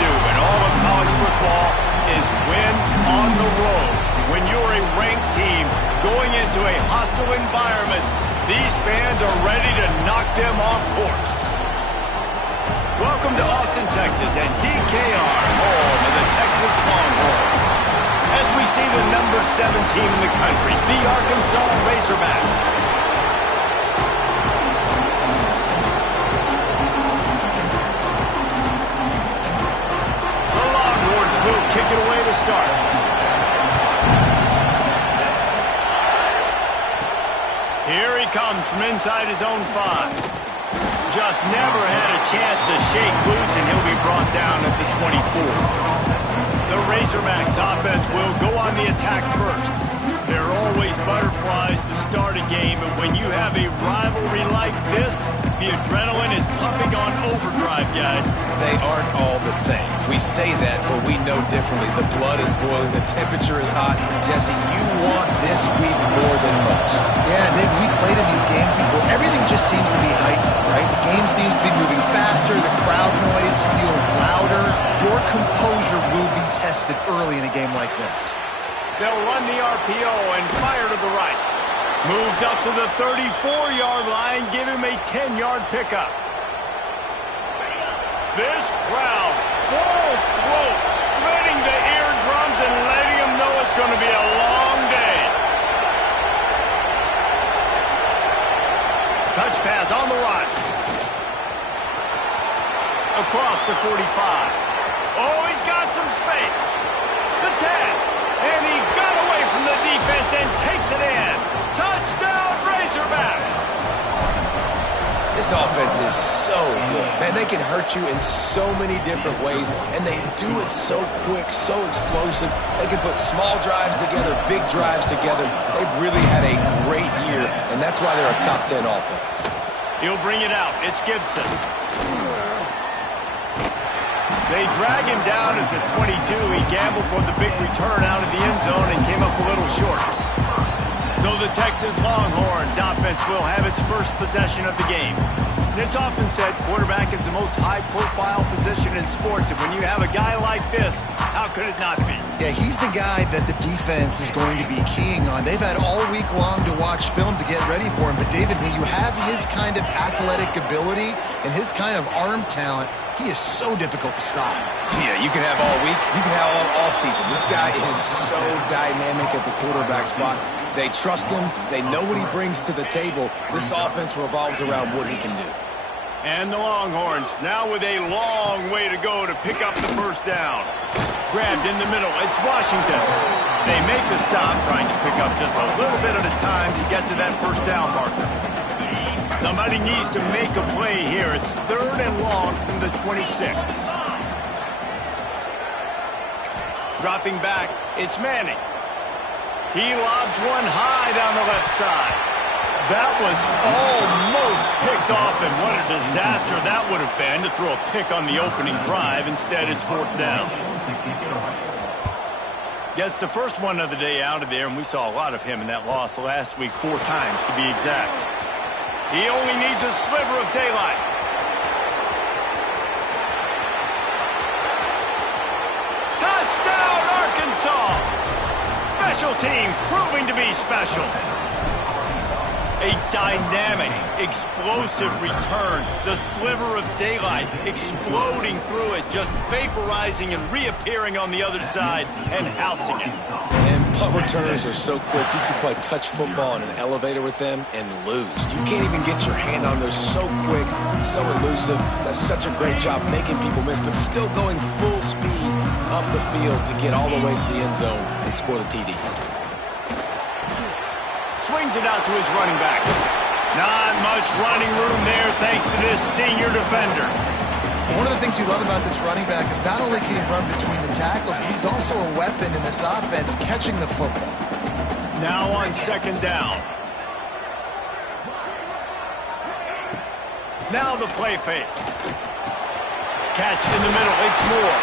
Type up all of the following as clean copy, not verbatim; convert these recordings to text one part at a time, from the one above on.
do in all of college football is win on the road. When you're a ranked team going into a hostile environment, these fans are ready to knock them off course. Welcome to Austin, Texas, and DKR, home of the Texas Longhorns. As we see the number 7 team in the country, the Arkansas Razorbacks. The Longhorns will kick it away to start. Here he comes from inside his own 5. Just never had a chance to shake loose, and he'll be brought down at the 24. The Razorbacks offense will go on the attack first. There are always butterflies to start a game, but when you have a rivalry like this, the adrenaline is pumping on overdrive, guys. They aren't all the same. We say that, but we know differently. The blood is boiling. The temperature is hot. Jesse, you want this week more than most. Yeah, Nick, we played in these games before. Everything just seems to be heightened, right? The game seems to be moving faster. The crowd noise feels louder. Your composure will be tested early in a game like this. They'll run the RPO and fire to the right. Moves up to the 34-yard line, give him a 10-yard pickup. This crowd, full throat, splitting the eardrums and letting them know it's going to be a long day. Touch pass on the run. Across the 45. Oh, he's got some space. The 10. And he got away from the defense and takes it in. Touchdown, Razorbacks! This offense is so good. Man, they can hurt you in so many different ways, and they do it so quick, so explosive. They can put small drives together, big drives together. They've really had a great year, and that's why they're a top 10 offense. He'll bring it out. It's Gibson. They drag him down at the 22. He gambled for the big return out of the end zone and came up a little short. So the Texas Longhorns offense will have its first possession of the game. And it's often said quarterback is the most high-profile position in sports. And when you have a guy like this, how could it not be? Yeah, he's the guy that the defense is going to be keying on. They've had all week long to watch film to get ready for him. But, David, when you have his kind of athletic ability and his kind of arm talent, he is so difficult to stop. Yeah, you can have all week. You can have all season. This guy is so dynamic at the quarterback spot. They trust him. They know what he brings to the table. This offense revolves around what he can do. And the Longhorns now with a long way to go to pick up the first down. Grabbed in the middle. It's Washington. They make the stop, trying to pick up just a little bit at a time to get to that first down marker. Somebody needs to make a play here. It's 3rd and long from the 26. Dropping back, it's Manning. He lobs one high down the left side. That was almost picked off, and what a disaster that would have been to throw a pick on the opening drive. Instead, it's 4th down. Gets the first one of the day out of there, and we saw a lot of him in that loss last week, 4 times to be exact. He only needs a sliver of daylight. Touchdown, Arkansas! Special teams proving to be special. A dynamic, explosive return. The sliver of daylight exploding through it, just vaporizing and reappearing on the other side and housing it. And punt returners are so quick. You can play touch football in an elevator with them and lose. You can't even get your hand on those. So quick, so elusive. That's such a great job making people miss, but still going full speed up the field to get all the way to the end zone and score the TD. Swings it out to his running back. Not much running room there thanks to this senior defender. One of the things you love about this running back is not only can he run between the tackles, but he's also a weapon in this offense catching the football. Now on 2nd down. Now the play fake. Catch in the middle. It's Moore.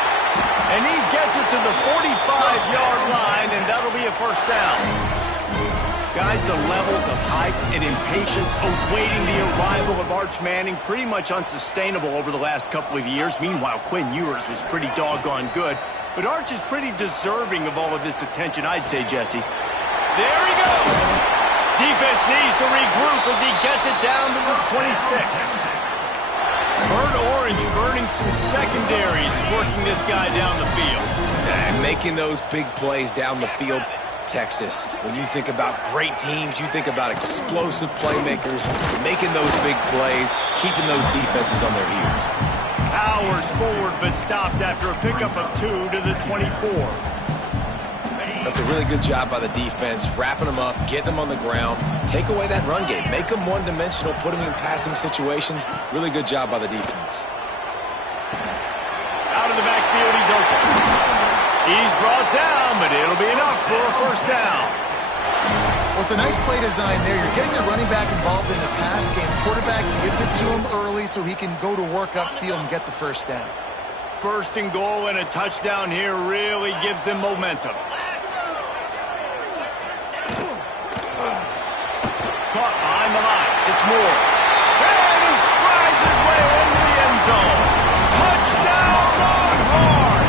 And he gets it to the 45-yard line, and that'll be a 1st down. Guys, the levels of hype and impatience awaiting the arrival of Arch Manning pretty much unsustainable over the last couple of years. Meanwhile, Quinn Ewers was pretty doggone good. But Arch is pretty deserving of all of this attention, I'd say, Jesse. There he goes! Defense needs to regroup as he gets it down to the 26. Burnt Orange burning some secondaries, working this guy down the field. And making those big plays down the field. Texas, when you think about great teams, you think about explosive playmakers, making those big plays, keeping those defenses on their heels. Powers forward, but stopped after a pickup of 2 to the 24. That's a really good job by the defense, wrapping them up, getting them on the ground, take away that run game, make them one-dimensional, put them in passing situations. Really good job by the defense. Out of the backfield, he's open. He's brought down, but it'll be enough for a first down. Well, it's a nice play design there. You're getting the running back involved in the pass game. Quarterback gives it to him early so he can go to work upfield and get the first down. First and goal and a touchdown here really gives them momentum. Caught behind the line. It's Moore. And he strides his way into the end zone. Touchdown, Longhorn!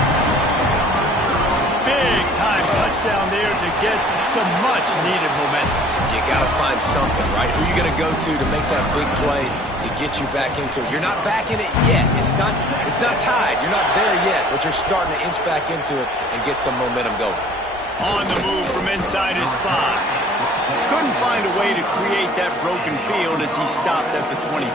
Big time touchdown there to get some much-needed momentum. You got to find something, right? Who are you going to go to make that big play to get you back into it? You're not back in it yet. It's not tied. You're not there yet, but you're starting to inch back into it and get some momentum going. On the move from inside his 5. Couldn't find a way to create that broken field as he stopped at the 25.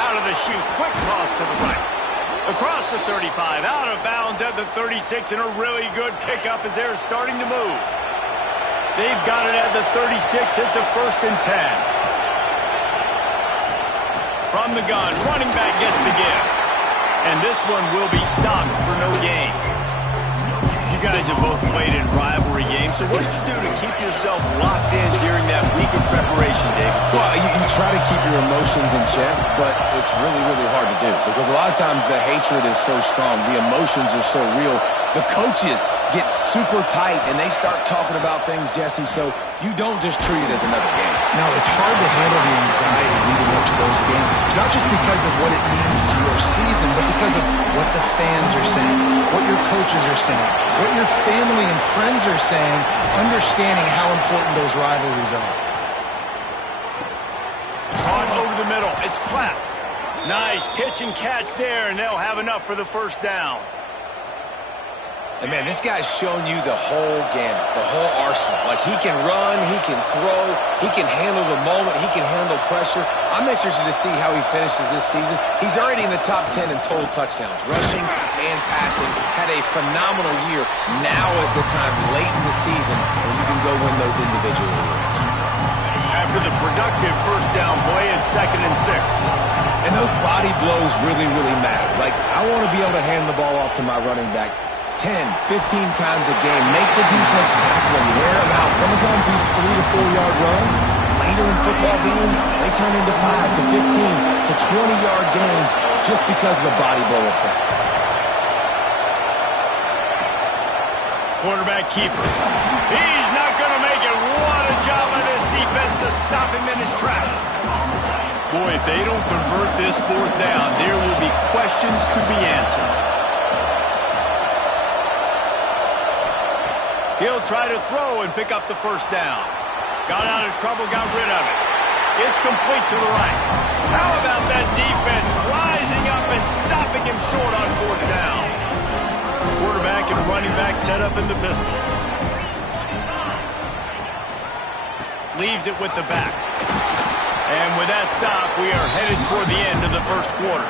Out of the chute, quick toss to the right. Across the 35, out of bounds at the 36, and a really good pickup as they're starting to move. They've got it at the 36. It's a 1st and 10. From the gun, running back gets the give. And this one will be stopped for no gain. You guys have both played in rivalry games, so what did you do to keep yourself locked in during that week of preparation, David? Well, you try to keep your emotions in check, but it's really, really hard to do because a lot of times the hatred is so strong. The emotions are so real. The coaches get super tight, and they start talking about things, Jesse, so you don't just treat it as another game. No, it's hard to handle the anxiety leading up to those games, not just because of what it means to your season, but because of what the fans are saying, what your coaches are saying, what your family and friends are saying, understanding how important those rivalries are. Caught over the middle. It's Clapp. Nice pitch and catch there, and they'll have enough for the first down. And, man, this guy's shown you the whole gamut, the whole arsenal. Like, he can run, he can throw, he can handle the moment, he can handle pressure. I'm interested to see how he finishes this season. He's already in the top 10 in total touchdowns, rushing and passing. Had a phenomenal year. Now is the time, late in the season, when you can go win those individual awards. After the productive first down play, it's 2nd and 6. And those body blows really, really matter. Like, I want to be able to hand the ball off to my running back 10, 15 times a game. Make the defense tackle him, wear him out. Sometimes these 3 to 4 yard runs, later in football games, they turn into 5 to 15 to 20 yard gains just because of the body blow effect. Quarterback keeper. He's not going to make it. What a job by this defense to stop him in his tracks. Boy, if they don't convert this 4th down, there will be questions to be answered. He'll try to throw and pick up the first down. Got out of trouble, got rid of it. It's complete to the right. How about that defense rising up and stopping him short on 4th down? Quarterback and running back set up in the pistol. Leaves it with the back. And with that stop, we are headed toward the end of the first quarter.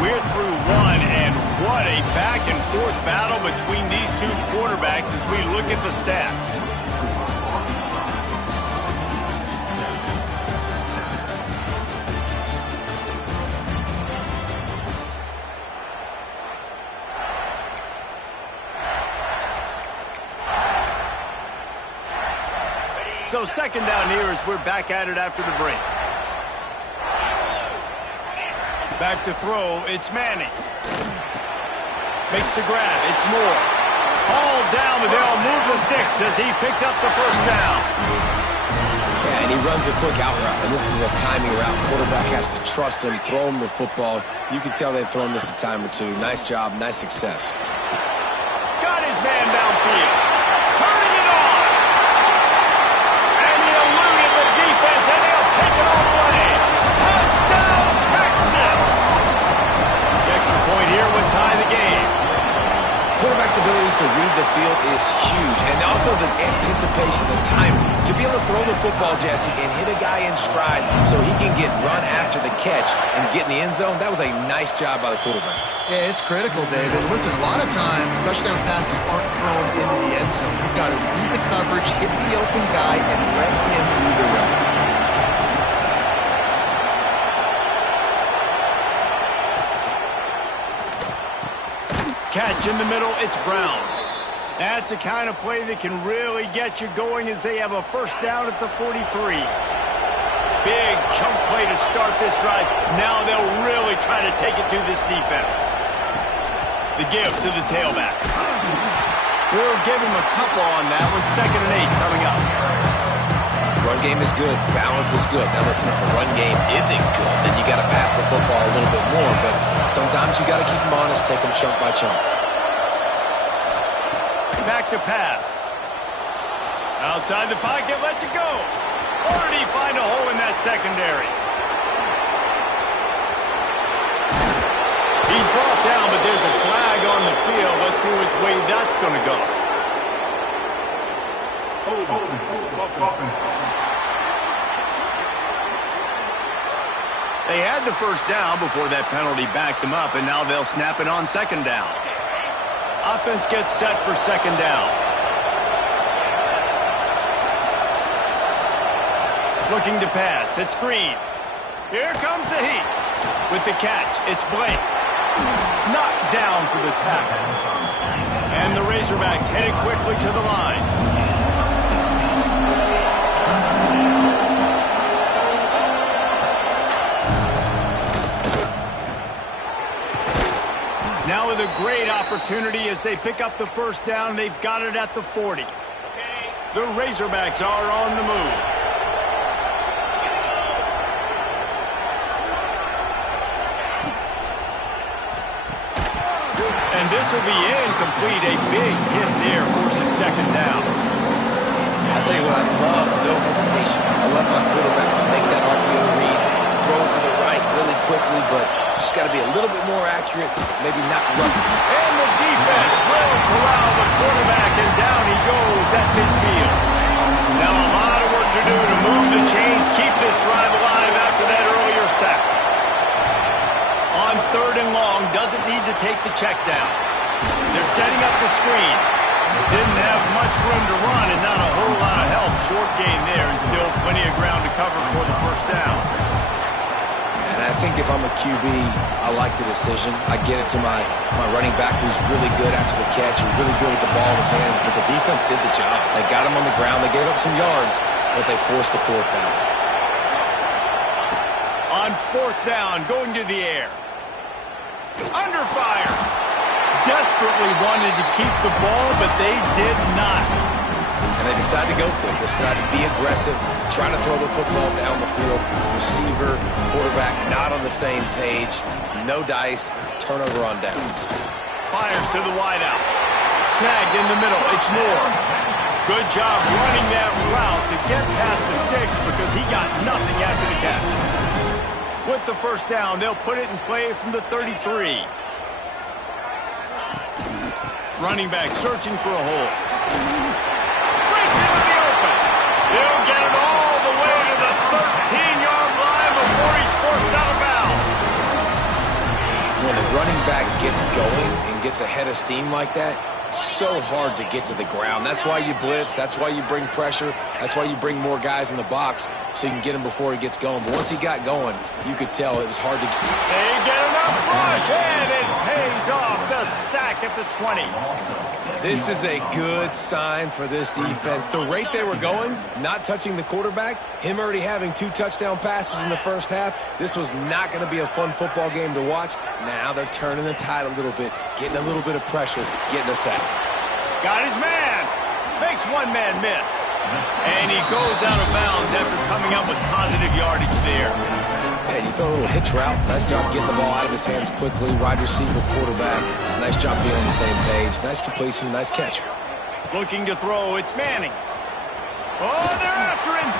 We're through one, and what a back-and-forth battle between these two quarterbacks as we look at the stats. So second down here as we're back at it after the break. Back to throw, it's Manning. Makes the grab, it's Moore. All down, but they'll move the sticks as he picks up the first down. Yeah, and he runs a quick out route, and this is a timing route. Quarterback has to trust him, throw him the football. You can tell they've thrown this a time or two. Nice job, nice success. Got his man downfield. Turning it on. And he eluded the defense, and he'll take it all the way. Touchdown, Texas! The extra point here would tie the game. Quarterback's abilities to read the field is huge, and also the anticipation, the timing. To be able to throw the football, Jesse, and hit a guy in stride so he can get run after the catch and get in the end zone, that was a nice job by the quarterback. Yeah, it's critical, David. Listen, a lot of times, touchdown passes aren't thrown into the end zone. You've got to read the coverage, hit the open guy, and let him do the rest. Catch in the middle, it's Brown. That's the kind of play that can really get you going as they have a first down at the 43. Big chunk play to start this drive. Now they'll really try to take it to this defense. The give to the tailback. We'll give him a couple on that one. 2nd and 8 coming up. Run game is good. Balance is good. Now listen, if the run game isn't good, then you got to pass the football a little bit more. But sometimes you got to keep them honest, take them chunk by chunk. Back to pass. Outside the pocket, lets it go. Or did he find a hole in that secondary? He's brought down, but there's a flag on the field. Let's see which way that's going to go. They had the first down before that penalty backed them up, and now they'll snap it on 2nd down. Offense gets set for 2nd down. Looking to pass. It's Green. Here comes the heat. With the catch, it's Blake. Knocked down for the tackle. And the Razorbacks headed quickly to the line. Now with a great opportunity as they pick up the first down. They've got it at the 40. The Razorbacks are on the move. And this will be incomplete. A big hit there forces 2nd down. I'll tell you what, I love no hesitation. I love my quarterback to make that RPO read, throw it to the right really quickly, but just got to be a little bit more accurate, maybe not rush. And the defense will corral the quarterback, and down he goes at midfield. Now a lot of work to do to move the chains, keep this drive alive after that earlier sack. On 3rd and long, doesn't need to take the check down. They're setting up the screen. Didn't have much room to run and not a whole lot of help. Short game there and still plenty of ground to cover for the first down. And I think if I'm a QB, I like the decision. I get it to my running back who's really good after the catch, who's really good with the ball in his hands, but the defense did the job. They got him on the ground. They gave up some yards, but they forced the 4th down. On 4th down, going to the air. Under fire. Desperately wanted to keep the ball, but they did not. And they decided to go for it. They decided to be aggressive, try to throw the football down the field. Receiver, quarterback, not on the same page. No dice, turnover on downs. Fires to the wideout. Snagged in the middle, it's Moore. Good job running that route to get past the sticks because he got nothing after the catch. With the first down, they'll put it in play from the 33. Running back searching for a hole. Breaks into the open. He'll get it all the way to the 13-yard line before he's forced out of bounds. When the running back gets going and gets ahead of steam like that, so hard to get to the ground. That's why you blitz. That's why you bring pressure. That's why you bring more guys in the box so you can get him before he gets going. But once he got going, you could tell it was hard to get. They get enough rush, and it pays carries off the sack at the 20. This is a good sign for this defense. The rate they were going, not touching the quarterback, him already having 2 touchdown passes in the first half, this was not going to be a fun football game to watch. Now they're turning the tide a little bit, getting a little bit of pressure, getting a sack. Got his man. Makes one man miss. And he goes out of bounds after coming up with positive yardage there. And you throw a little hitch route. Nice job getting the ball out of his hands quickly. Wide receiver, quarterback. Nice job being on the same page. Nice completion, nice catch. Looking to throw, it's Manning. Oh, they're after him.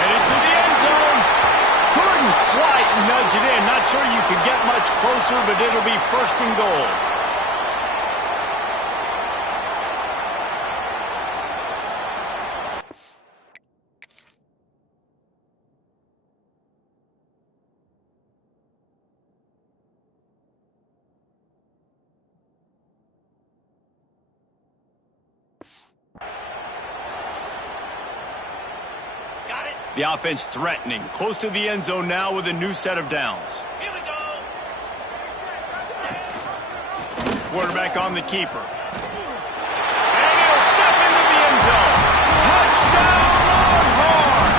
Headed to the end zone. Couldn't quite nudge it in. Not sure you could get much closer, but it'll be 1st and goal. The offense threatening, close to the end zone now with a new set of downs. Here we go. Quarterback on the keeper. And he'll step into the end zone. Touchdown, Longhorn!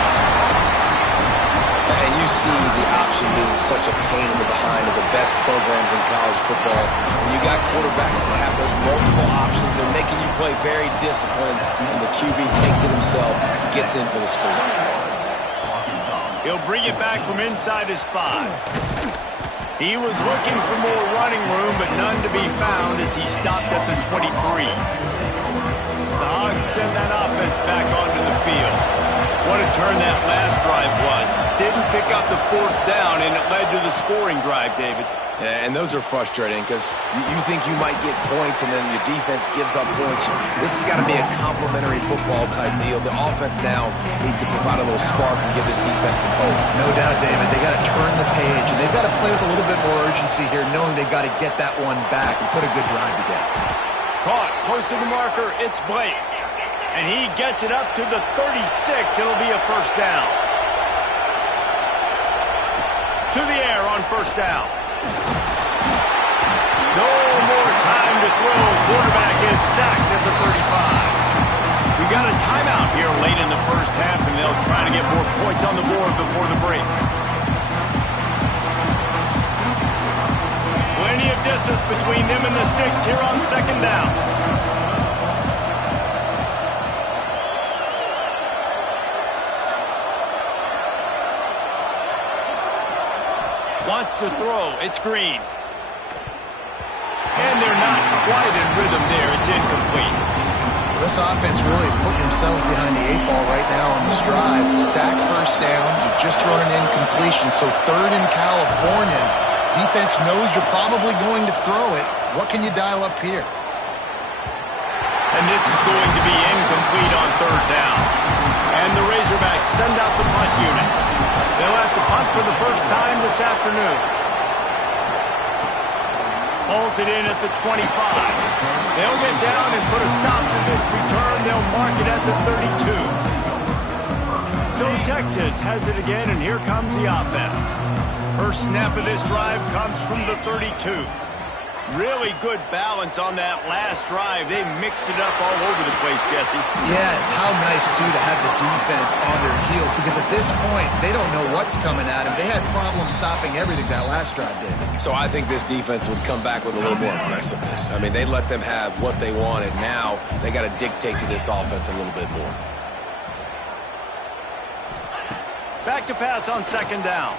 And you see the option being such a pain in the behind of the best programs in college football. When you got quarterbacks that have those multiple options, they're making you play very disciplined, and the QB takes it himself, gets in for the score. He'll bring it back from inside his 5. He was looking for more running room, but none to be found as he stopped at the 23. The Hogs send that offense back onto the field. What a turn that last drive was. Didn't pick up the 4th down, and it led to the scoring drive, David. Yeah, and those are frustrating because you think you might get points and then your defense gives up points. This has got to be a complementary football type deal. The offense now needs to provide a little spark and give this defense some hope. No doubt, David. They got to turn the page, and they've got to play with a little bit more urgency here, knowing they've got to get that one back and put a good drive together. Caught close to the marker. It's Blake. And he gets it up to the 36. It'll be a 1st down. To the air on 1st down. No more time to throw. Quarterback is sacked at the 35. We got a timeout here late in the first half, and they'll try to get more points on the board before the break. Plenty of distance between them and the sticks here on 2nd down. Wants to throw. It's Green. And they're not quite in rhythm there. It's incomplete. This offense really is putting themselves behind the 8 ball right now on this drive. Sack 1st down. You've just thrown an incompletion. So 3rd in California. Defense knows you're probably going to throw it. What can you dial up here? And this is going to be incomplete on 3rd down. And the Razorbacks send out the punt unit. They'll have to punt for the first time this afternoon. Pulls it in at the 25. They'll get down and put a stop to this return. They'll mark it at the 32. So Texas has it again, and here comes the offense. First snap of this drive comes from the 32. Really good balance on that last drive. They mixed it up all over the place, Jesse. Yeah, how nice, too, to have the defense on their heels, because at this point, they don't know what's coming at them. They had problems stopping everything that last drive did. So I think this defense would come back with a little more aggressiveness. I mean, they let them have what they wanted. Now they got to dictate to this offense a little bit more. Back to pass on 2nd down.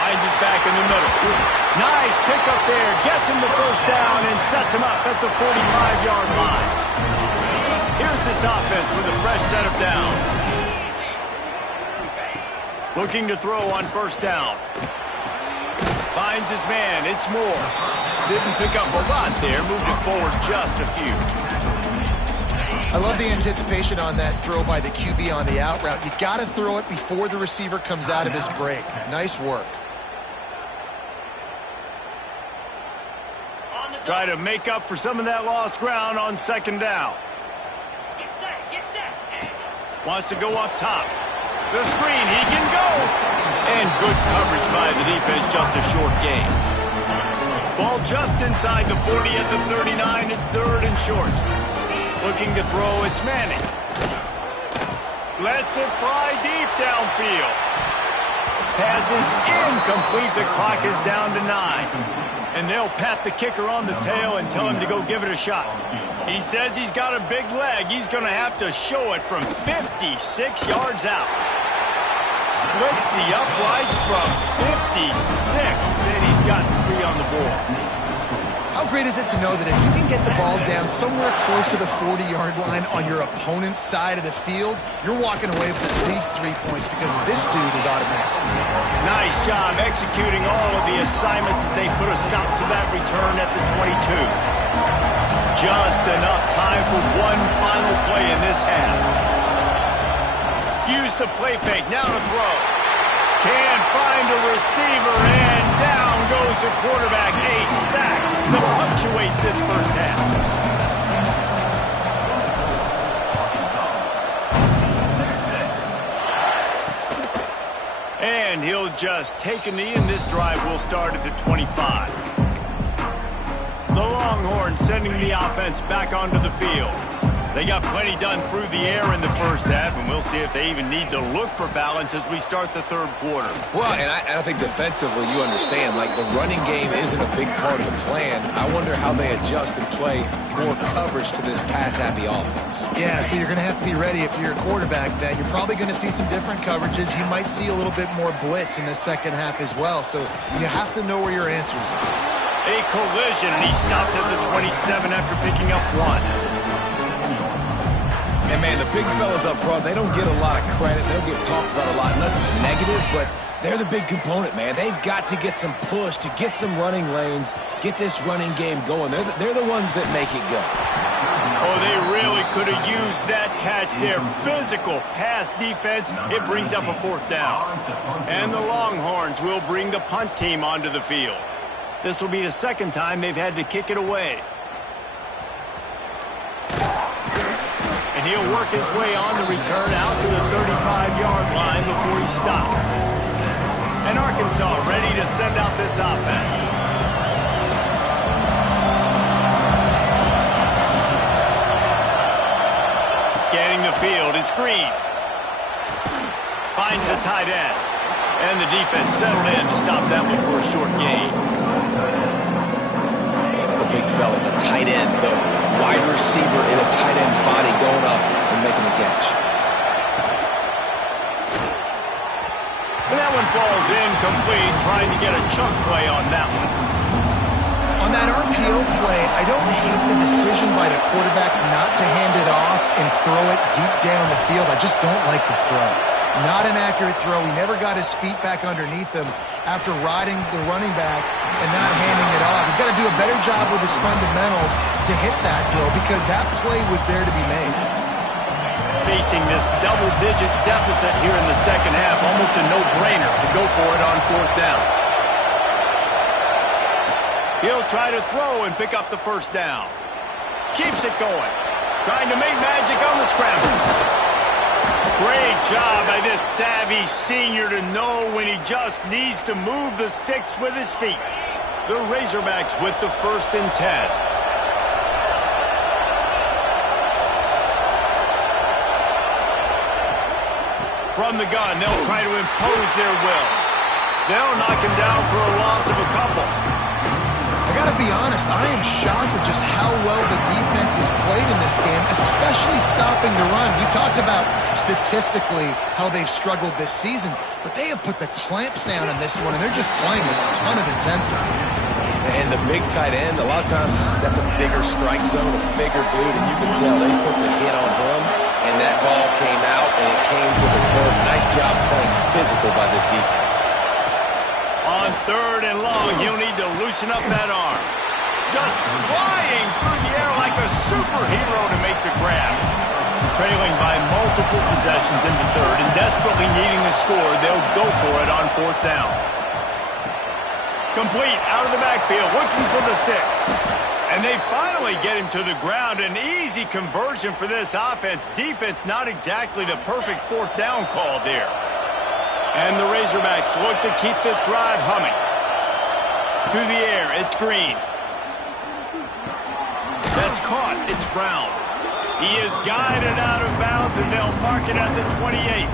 Finds his back in the middle. Nice pickup there. Gets him the 1st down and sets him up at the 45-yard line. Here's this offense with a fresh set of downs. Looking to throw on 1st down. Finds his man. It's Moore. Didn't pick up a lot there. Moved it forward just a few. I love the anticipation on that throw by the QB on the out route. You got to throw it before the receiver comes out of his break. Nice work. Try to make up for some of that lost ground on 2nd down. Get set, get set. Wants to go up top. The screen, he can go. And good coverage by the defense, just a short gain. Ball just inside the 40 at the 39. It's 3rd and short. Looking to throw, it's Manning. Lets it fly deep downfield. Pass is incomplete. The clock is down to 9. And they'll pat the kicker on the tail and tell him to go give it a shot. He says he's got a big leg. He's going to have to show it from 56 yards out. Splits the uprights from 56, and he's got 3 on the board. How great is it to know that if you can get the ball down somewhere close to the 40-yard line on your opponent's side of the field, you're walking away with at least 3 points because this dude is automatic. Nice job executing all of the assignments as they put a stop to that return at the 22. Just enough time for one final play in this half. Use the play fake, now to throw. Can't find a receiver, and down goes the quarterback. A sack to punctuate this first half. And he'll just take a knee, and this drive will start at the 25. The Longhorns sending the offense back onto the field. They got plenty done through the air in the first half, and we'll see if they even need to look for balance as we start the 3rd quarter. Well, and I think defensively, you understand, like the running game isn't a big part of the plan. I wonder how they adjust and play more coverage to this pass-happy offense. Yeah, so you're going to have to be ready if you're a quarterback then. You're probably going to see some different coverages. You might see a little bit more blitz in the second half as well, so you have to know where your answers are. A collision, and he stopped at the 27 after picking up 1. And, man, the big fellas up front, they don't get a lot of credit. They don't get talked about a lot unless it's negative, but they're the big component, man. They've got to get some push, to get some running lanes, get this running game going. They're the ones that make it go. Oh, they really could have used that catch there. Physical pass defense. It brings up a 4th down. And the Longhorns will bring the punt team onto the field. This will be the 2nd time they've had to kick it away. And he'll work his way on the return out to the 35-yard line before he stopped. And Arkansas ready to send out this offense. Scanning the field, it's Green. Finds the tight end. And the defense settled in to stop that one for a short gain. The big fella, the tight end, the wide receiver in a tight end's body going up and making the catch. And that one falls incomplete, trying to get a chunk play on that one. On that RPO play, I don't hate the decision by the quarterback not to hand it off and throw it deep down the field. I just don't like the throw. Not an accurate throw. He never got his feet back underneath him after riding the running back and not handing it off. He's got to do a better job with his fundamentals to hit that throw because that play was there to be made. Facing this double-digit deficit here in the second half, almost a no-brainer to go for it on 4th down. He'll try to throw and pick up the 1st down. Keeps it going. Trying to make magic on the scramble. Great job by this savvy senior to know when he just needs to move the sticks with his feet. The Razorbacks with the 1st and 10. From the gun, they'll try to impose their will. They'll knock him down for a loss of a couple. I got to be honest, I am shocked at just how well the defense has played in this game, especially stopping the run. You talked about statistically how they've struggled this season, but they have put the clamps down in this one, and they're just playing with a ton of intensity. And the big tight end, a lot of times that's a bigger strike zone, a bigger dude, and you can tell they put the hit on him, and that ball came out, and it came to the turf. Nice job playing physical by this defense. On 3rd and long, he'll need to loosen up that arm. Just flying through the air like a superhero to make the grab. Trailing by multiple possessions in the 3rd and desperately needing a score, they'll go for it on 4th down. Complete out of the backfield, looking for the sticks. And they finally get him to the ground. An easy conversion for this offense. Defense not exactly the perfect fourth down call there. And the Razorbacks look to keep this drive humming. To the air, it's Green. That's caught, it's Brown. He is guided out of bounds, and they'll mark it at the 28.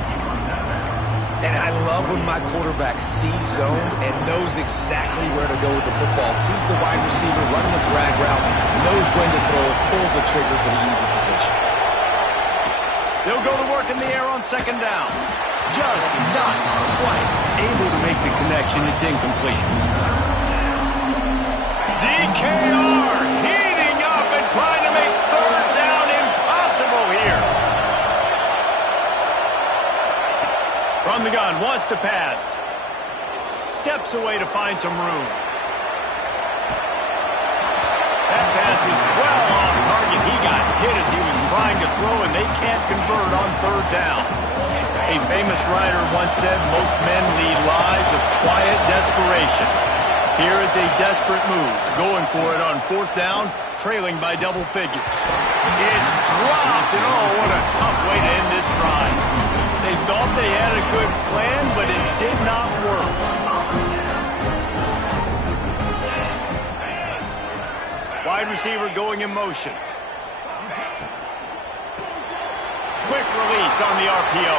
And I love when my quarterback sees zone and knows exactly where to go with the football. Sees the wide receiver running the drag route, knows when to throw it, pulls the trigger for the easy completion. They'll go to work in the air on second down. Just not quite able to make the connection. It's incomplete. DKR heating up and trying to make third down impossible here. From the gun, wants to pass. Steps away to find some room. That pass is well off target. He got hit as he was trying to throw, and they can't convert on third down. A famous writer once said, most men lead lives of quiet desperation. Here is a desperate move, going for it on fourth down, trailing by double figures. It's dropped, and oh, what a tough way to end this drive. They thought they had a good plan, but it did not work. Wide receiver going in motion. Quick release on the RPO.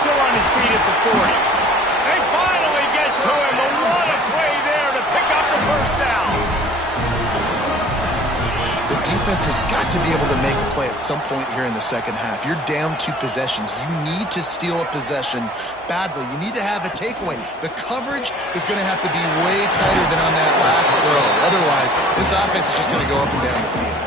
Still on his feet at the 40. They finally get to him, but what a play there to pick up the first down. The defense has got to be able to make a play at some point here in the second half. You're down 2 possessions. You need to steal a possession badly. You need to have a takeaway. The coverage is going to have to be way tighter than on that last throw. Otherwise, this offense is just going to go up and down the field.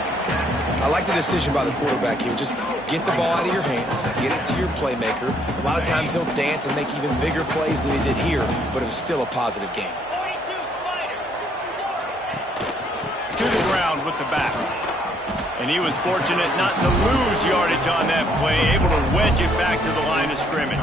I like the decision by the quarterback here. Just get the ball out of your hands, get it to your playmaker. A lot of times he'll dance and make even bigger plays than he did here, but it was still a positive game. To the ground with the back. And he was fortunate not to lose yardage on that play, able to wedge it back to the line of scrimmage.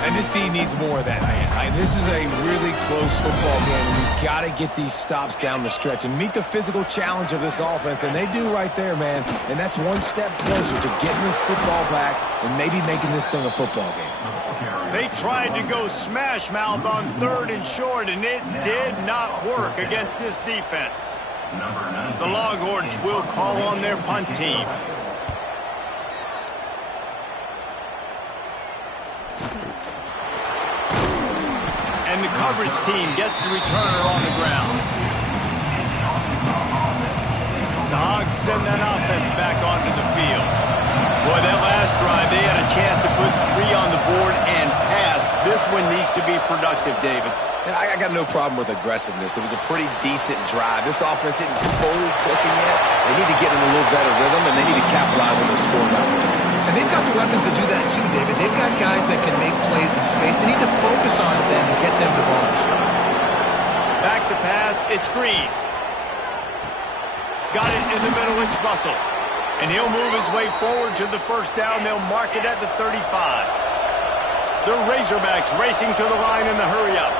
And this team needs more of that, man. This is a really close football game. We've got to get these stops down the stretch and meet the physical challenge of this offense, and they do right there, man. And that's one step closer to getting this football back and maybe making this thing a football game. They tried to go smash mouth on third and short, and it did not work against this defense. The Longhorns will call on their punt team. And the coverage team gets the returner on the ground. The Hogs send that offense back onto the field. Boy, that last drive, they had a chance to put 3 on the board and passed. This one needs to be productive, David. I got no problem with aggressiveness. It was a pretty decent drive. This offense isn't fully clicking yet. They need to get in a little better rhythm, and they need to capitalize on those scoring opportunities. And they've got the weapons to do that too, David. They've got guys that can make plays in space. They need to focus on them and get them the ball. Back to pass, it's Green. Got it in the middle, it's Russell. And he'll move his way forward to the first down. They'll mark it at the 35. The Razorbacks racing to the line in the hurry-up.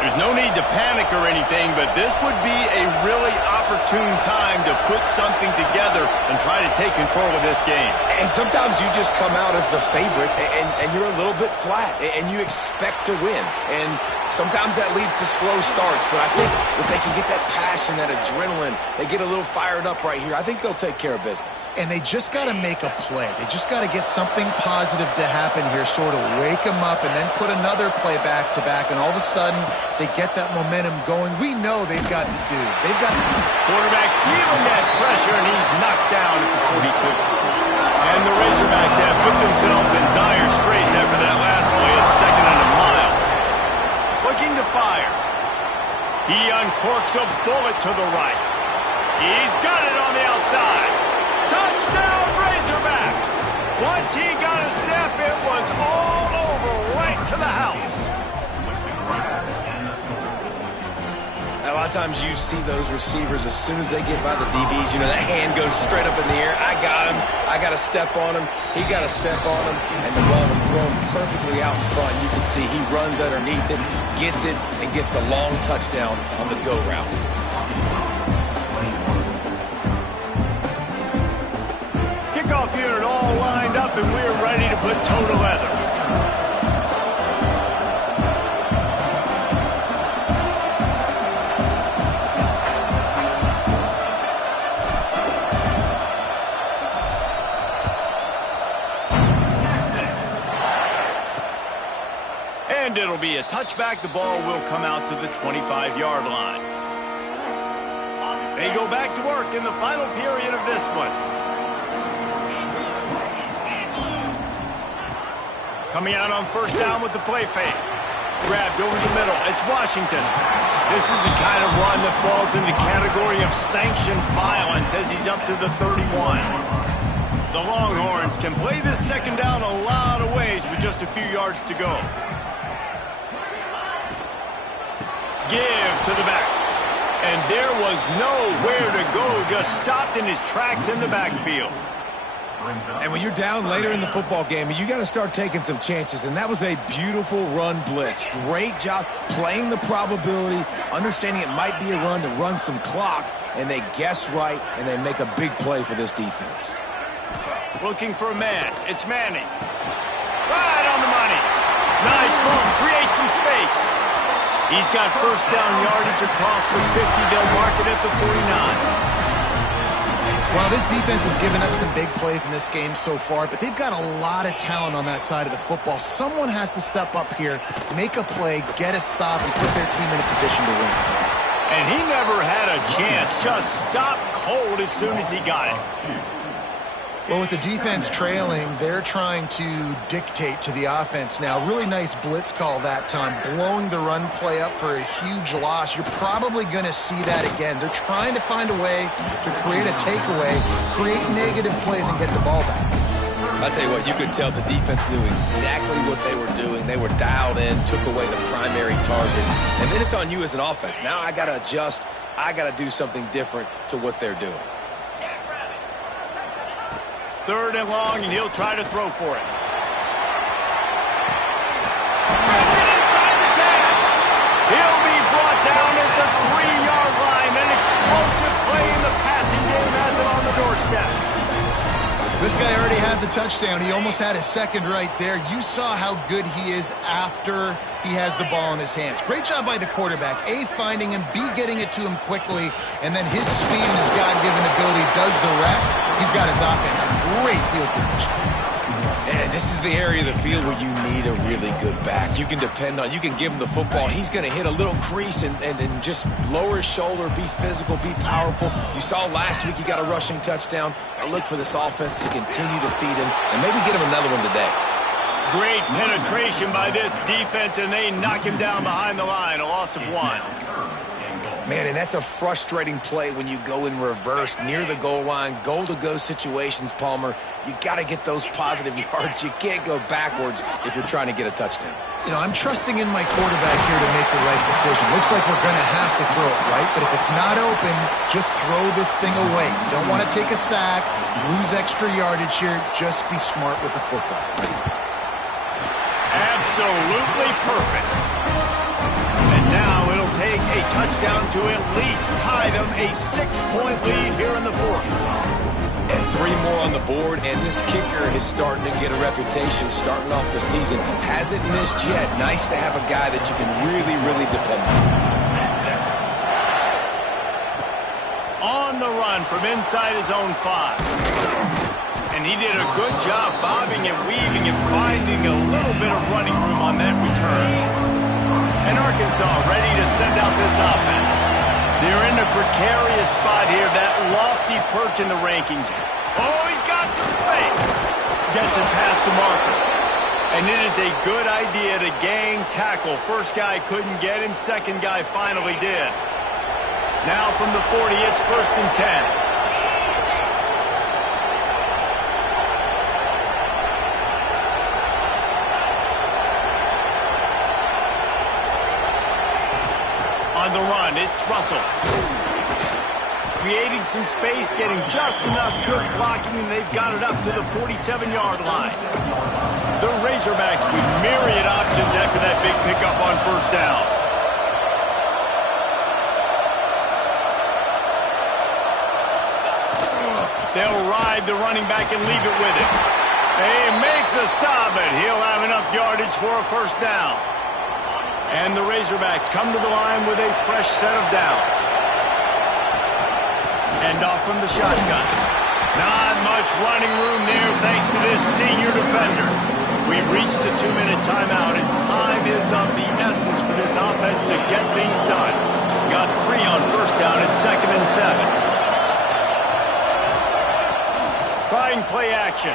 There's no need to panic or anything, but this would be a really opportune time to put something together and try to take control of this game. And sometimes you just come out as the favorite, and you're a little bit flat, and you expect to win. And sometimes that leads to slow starts, but I think if they can get that passion, that adrenaline, they get a little fired up right here, I think they'll take care of business. And they just got to make a play. They just got to get something positive to happen here, sort of wake them up, and then put another play back-to-back, and all of a sudden they get that momentum going. We know they've got the dudes. They've got the quarterback feeling that pressure, and he's knocked down at the 42. And the Razorbacks have put themselves in dire straits after that last play at 2nd and a mile. Looking to fire. He uncorks a bullet to the right. He's got it on the outside. Touchdown, Razorbacks! Once he got a step, it was all over, right to the house. I lot of times you see those receivers, as soon as they get by the DBs, you know, that hand goes straight up in the air. I got him. I got to step on him. He got to step on him. And the ball was thrown perfectly out in front. You can see he runs underneath it, gets it, and gets the long touchdown on the go route. Kickoff unit all lined up, and we're ready to put toe to leather. And it'll be a touchback. The ball will come out to the 25-yard line. They go back to work in the final period of this one. Coming out on first down with the play fake. Grabbed over the middle. It's Washington. This is the kind of run that falls in the category of sanctioned violence as he's up to the 31. The Longhorns can play this second down a lot of ways with just a few yards to go. Give to the back. And there was nowhere to go, just stopped in his tracks in the backfield. And when you're down later in the football game, you got to start taking some chances. And that was a beautiful run blitz. Great job playing the probability, understanding it might be a run to run some clock, and they guess right, and they make a big play for this defense. Looking for a man. It's Manning. Right on the money. Nice move. Create some space. He's got first down yardage across the 50. They'll mark it at the 49. Well, this defense has given up some big plays in this game so far, but they've got a lot of talent on that side of the football. Someone has to step up here, make a play, get a stop, and put their team in a position to win. And he never had a chance. Just stopped cold as soon as he got it. Well, with the defense trailing, they're trying to dictate to the offense now. Really nice blitz call that time, blowing the run play up for a huge loss. You're probably going to see that again. They're trying to find a way to create a takeaway, create negative plays, and get the ball back. I'll tell you what, you could tell the defense knew exactly what they were doing. They were dialed in, took away the primary target. And then it's on you as an offense. Now I got to adjust. I got to do something different to what they're doing. Third and long, and he'll try to throw for it. Inside the 10. He'll be brought down at the 3-yard line. An explosive play in the passing game has it on the doorstep. This guy already has a touchdown. He almost had his second right there. You saw how good he is after he has the ball in his hands. Great job by the quarterback. A, finding him, B, getting it to him quickly, and then his speed and his God-given ability does the rest. He's got his offense in great field position. And this is the area of the field where you need a really good back. You can depend on, you can give him the football. He's going to hit a little crease and just lower his shoulder, be physical, be powerful. You saw last week he got a rushing touchdown. I look for this offense to continue to feed him and maybe get him another one today. Great penetration by this defense, and they knock him down behind the line. A loss of 1. Man, and that's a frustrating play when you go in reverse near the goal line, goal-to-go situations, Palmer. You got to get those positive yards. You can't go backwards if you're trying to get a touchdown. You know, I'm trusting in my quarterback here to make the right decision. Looks like we're going to have to throw it, right? But if it's not open, just throw this thing away. You don't want to take a sack, lose extra yardage here. Just be smart with the football. Absolutely perfect. And now it'll take a touchdown to at least tie them a 6-point lead here in the fourth. And 3 more on the board, and this kicker is starting to get a reputation starting off the season. Hasn't missed yet. Nice to have a guy that you can really, really depend on. On the run from inside his own 5. And he did a good job bobbing and weaving and finding a little bit of running room on that return. And Arkansas ready to send out this offense. They're in a precarious spot here, that lofty perch in the rankings. Oh, he's got some space. Gets it past the marker. And it is a good idea to gang tackle. First guy couldn't get him, second guy finally did. Now from the 40, it's 1st and 10. On the run, it's It's Russell. Creating some space, getting just enough good blocking, and they've got it up to the 47-yard line. The Razorbacks with myriad options after that big pickup on first down. They'll ride the running back and leave it with him. They make the stop, but he'll have enough yardage for a first down. And the Razorbacks come to the line with a fresh set of downs. Hand off from the shotgun. Not much running room there thanks to this senior defender. We've reached the 2-minute timeout, and time is of the essence for this offense to get things done. Got 3 on first down and 2nd and 7. Trying play action.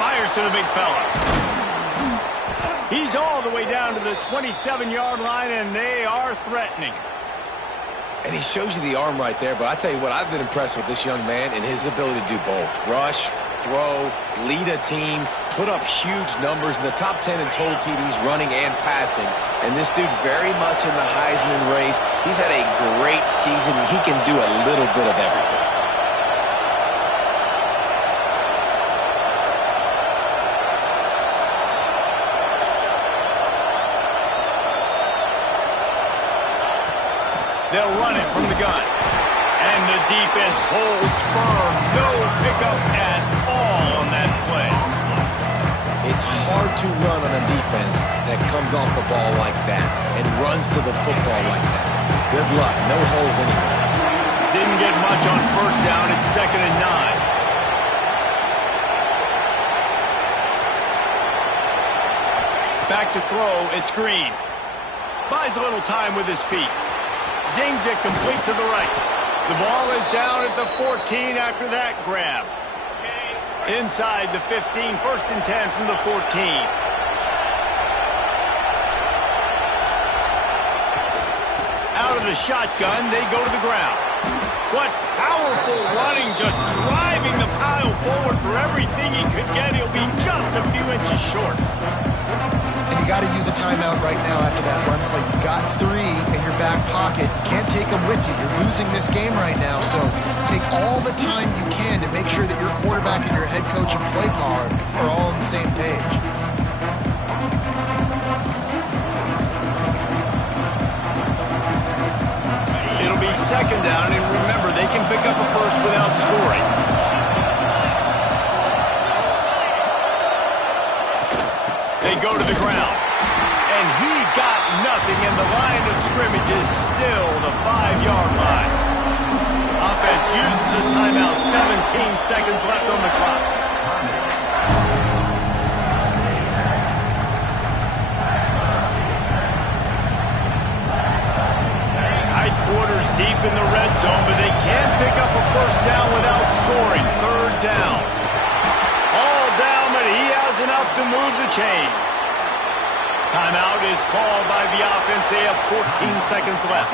Fires to the big fella. He's all the way down to the 27-yard line, and they are threatening. And he shows you the arm right there, but I tell you what, I've been impressed with this young man and his ability to do both. Rush, throw, lead a team, put up huge numbers in the top 10 in total TDs running and passing. And this dude very much in the Heisman race. He's had a great season. He can do a little bit of everything. They'll run it from the gun. And the defense holds firm. No pickup at all on that play. It's hard to run on a defense that comes off the ball like that and runs to the football like that. Good luck. No holes anywhere. Didn't get much on first down. It's 2nd and 9. Back to throw. It's Green. Buys a little time with his feet. Zings it complete to the right. The ball is down at the 14 after that grab. Inside the 15, 1st and 10 from the 14. Out of the shotgun, they go to the ground. What powerful running, just driving the pile forward for everything he could get. He'll be just a few inches short. And you got to use a timeout right now after that run play. You've got 3 in your back pocket. You can't take them with you. You're losing this game right now. So take all the time you can to make sure that your quarterback and your head coach and play caller are all on the same page. It'll be 2nd down, and remember, they can pick up a first without scoring. They go to the ground. And he got nothing, and the line of scrimmage is still the 5-yard line. Offense uses a timeout, 17 seconds left on the clock. Tight quarters deep in the red zone, but they can pick up a first down without scoring. 3rd down. All down, but he has enough to move the chains. Timeout is called by the offense. They have 14 seconds left.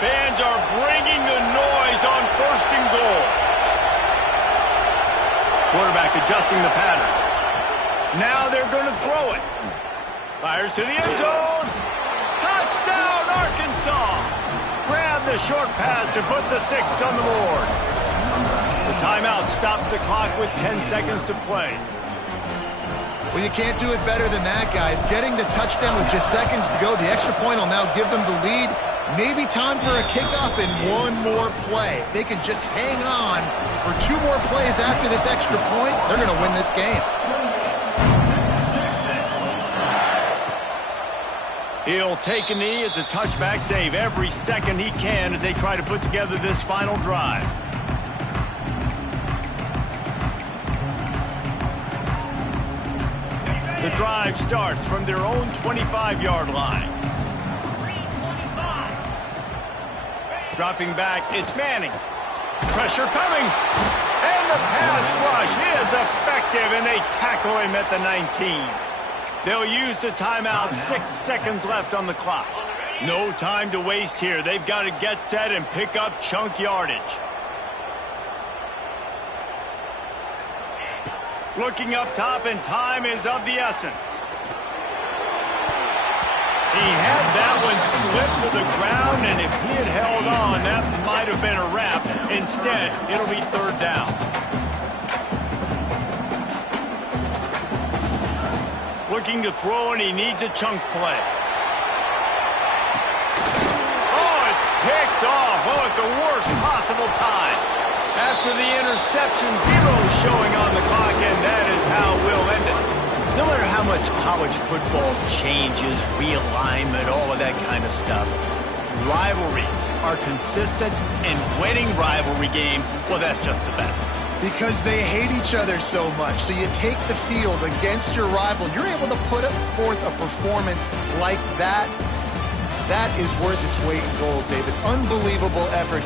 Fans are bringing the noise on 1st and goal. Quarterback adjusting the pattern. Now they're going to throw it. Fires to the end zone. Touchdown, Arkansas. Grab the short pass to put the 6 on the board. The timeout stops the clock with 10 seconds to play. Well, you can't do it better than that, guys. Getting the touchdown with just seconds to go. The extra point will now give them the lead. Maybe time for a kickoff and one more play. They can just hang on for 2 more plays after this extra point. They're going to win this game. He'll take a knee. It's a touchback save every second he can as they try to put together this final drive. The drive starts from their own 25-yard line. Dropping back, it's Manning. Pressure coming. And the pass rush is effective, and they tackle him at the 19. They'll use the timeout. 6 seconds left on the clock. No time to waste here. They've got to get set and pick up chunk yardage. Looking up top, and time is of the essence. He had that one slip to the ground, and if he had held on, that might have been a wrap. Instead, it'll be third down. Looking to throw, and he needs a chunk play. Oh, it's picked off. Oh, at the worst possible time. After the interception, 0 showing on the clock, and that is how we'll end it. No matter how much college football changes, realignment, all of that kind of stuff, rivalries are consistent, and winning rivalry games, well, that's just the best. Because they hate each other so much. So you take the field against your rival, you're able to put forth a performance like that. That is worth its weight in gold, David. Unbelievable effort.